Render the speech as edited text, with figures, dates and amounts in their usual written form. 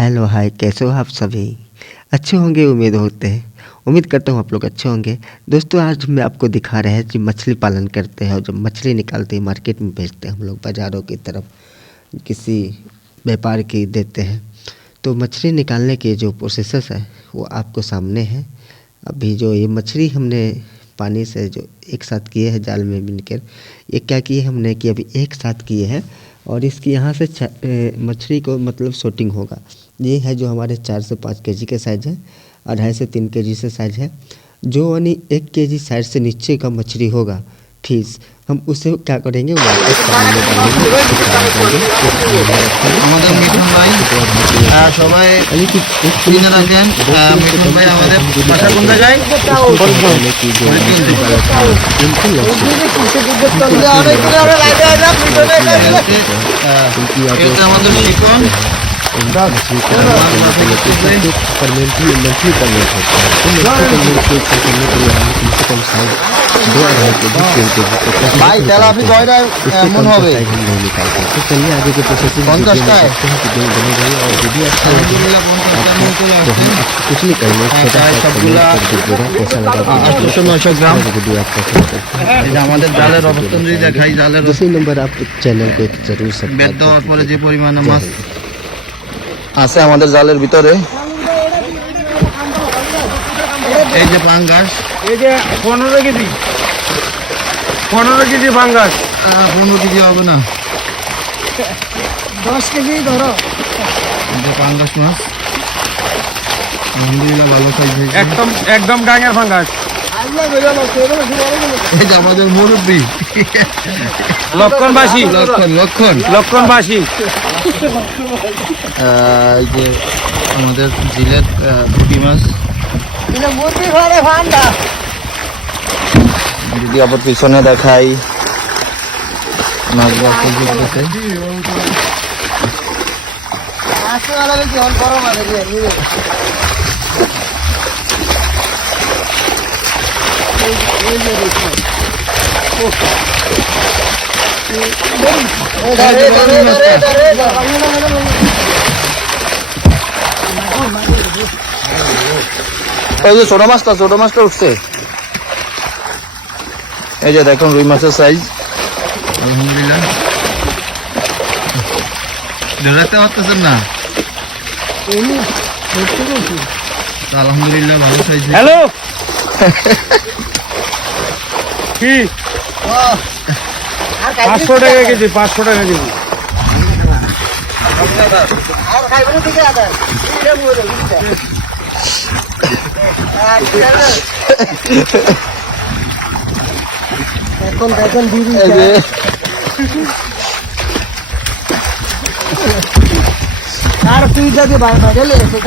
Hello hi, कैसे हो आप सभी? अच्छे होंगे उम्मीद करता हूँ आप लोग अच्छे होंगे। दोस्तों, आज मैं आपको दिखा रहे हैं कि मछली पालन करते हैं और जब मछली निकालते हैं मार्केट में बेचते हैं हम लोग बाज़ारों की तरफ किसी व्यापार की देते हैं। तो मछली निकालने के जो प्रोसेस है वो आपको सामने है। अभी जो ये मछली हमने पानी से जो एक साथ किए हैं जाल में मिलकर, ये क्या किए हमने कि अभी एक साथ किए हैं और इसकी यहाँ से मछली को मतलब शूटिंग होगा। ये है जो हमारे 4 से 5 केजी के साइज़ है, 2.5 से 3 केजी से साइज़ है। जो यानी 1 केजी साइज़ से नीचे का मछली होगा फीस, हम उसे क्या करेंगे वापस पानी में डालेंगे। আমাদের মিঠুন ভাই সবাই চিনে রাখেন। মিঠুন ভাই আমাদের বাসা কোন জায়গায়? আমাদের শিকন भाई तेरा अभी मन হবে तो चलिए आगे के प्रोसेसिंग कुछ नहीं करेंगे। আমাদের জালের অবস্থান যদি দেখাই, জালের दूसरी नंबर आप चैनल को जरूर বেদ দেওয়ার পরে যে পরিমাণে মাছ আছে আমাদের জালের ভিতরে, এই যে পাঙ্গাস, এই যে 15 কেজি পাঙ্গাস। 15 কেজি হবে না, 10 কেজি ধরো। এই যে পাঙ্গাস মাছ আলহামদুলিল্লাহ ভালো সাইজ হয়েছে, একদম গাঙের পাঙ্গাস। এই যে আমাদের মুরব্বী লক্ষণবাসী লক্ষণবাসী। এই যে আমাদের জিলের পুঁটি মাছ, যদি আবার পিছনে দেখাই মাছ ওই যে ছোট মাছটা উঠছে। এই যে দেখুন রুই মাছের সাইজ আলহামদুলিল্লাহ, ধরাতে পারতেছেন না, আলহামদুলিল্লাহ ভালো সাইজ। হ্যালো কি 500 টাকা কেজি, 500 টাকা কেজি। এখন দিদি আর তুই যদি বাইরে এসে